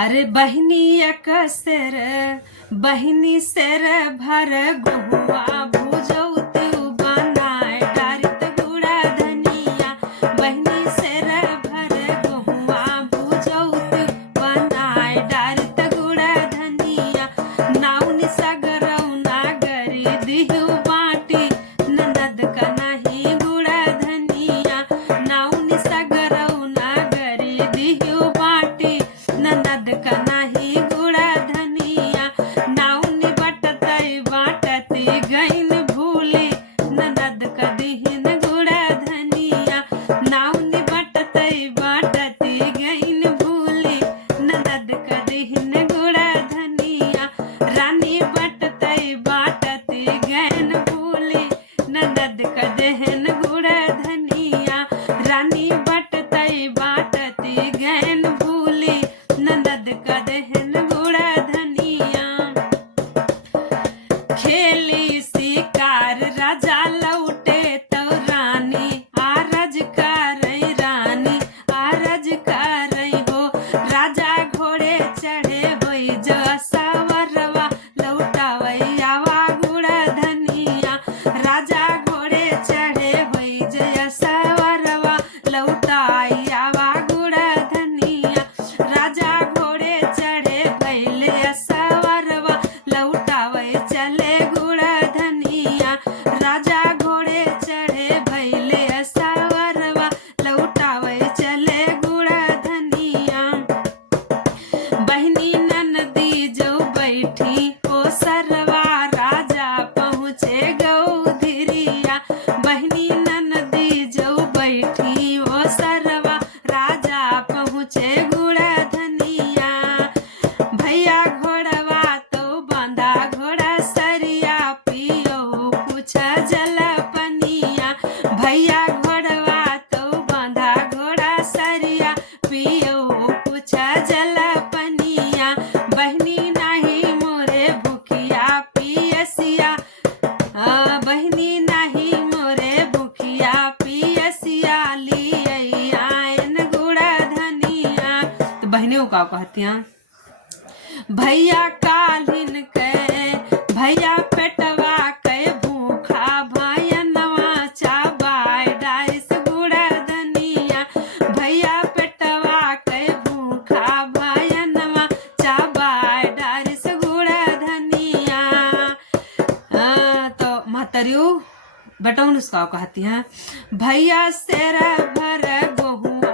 अरे बहनी कसर बहनी सर भर गुहुआ भुजौत बनाए डारित गुड़ा धनिया बहनी सर भर गुहुआ भुजौत बनाए डारित गुड़ा धनिया नाउन सगरौना गरी दिहु बाटी ननद का नहीं गुड़ा धनिया नाउन सगरौना गरी दिहु बाटी ननद का नाही गुड़ा धनिया नाउनी बटतई बाटती गईन भूली ननद का दिहिन गुड़ा धनिया नाउनी बटतई बाटती गईन भूली ननद का दिहिन गुड़ा धनिया रानी बटतई बाटती गईन भूली ननद का देहन गुड़ा धनिया रानी बटतई बाटती गईन भूली ननद का दहन गुड़ा धनिया खेली शिकार राजा लौटे तो रानी आरज करई रानी आरज करई हो राजा घोड़े चढ़े होई जो सवरवा लौटावई आवा गुड़ा धनिया राजा घोड़े चढ़े होई जो सवरवा लौटाई आवा गुड़ा धनिया राजा घोड़े चढ़े भैले सवरवा लौटावे चले गुड़ा धनिया राजा घोड़े चढ़े भैले सवरवा लौटावे चले गुड़ा धनिया बहनी ननदी जो बैठी ओ सरवा राजा पहुँचे गौधिरिया बहनी ननदी जो बैठी ओ सरवा राजा पहुँचे गुड़ा धनिया भैया घोड़वा तो बांधा घोड़ा सरिया पियो कुछ जल पनिया भैया घोड़वा तो बांधा घोड़ा सरिया पियो कुछ जल पनिया बहनी नहीं मोरे भूखिया पियसिया बहनी नहीं मोरे भूखिया पियसिया लिये आयन गुड़ा धनिया तो बहनियों का कहते हैं भैया कालिन के भैया पेटवा के भूखा भयनवा चाबाय डाइस गुड़ा धनिया भैया पेटवा के भूखा भयनवा चाबाय डाइस गुड़ा धनिया तो महतरियो बटौन उसका कहती हैं भैया सेरा भर गोहुआ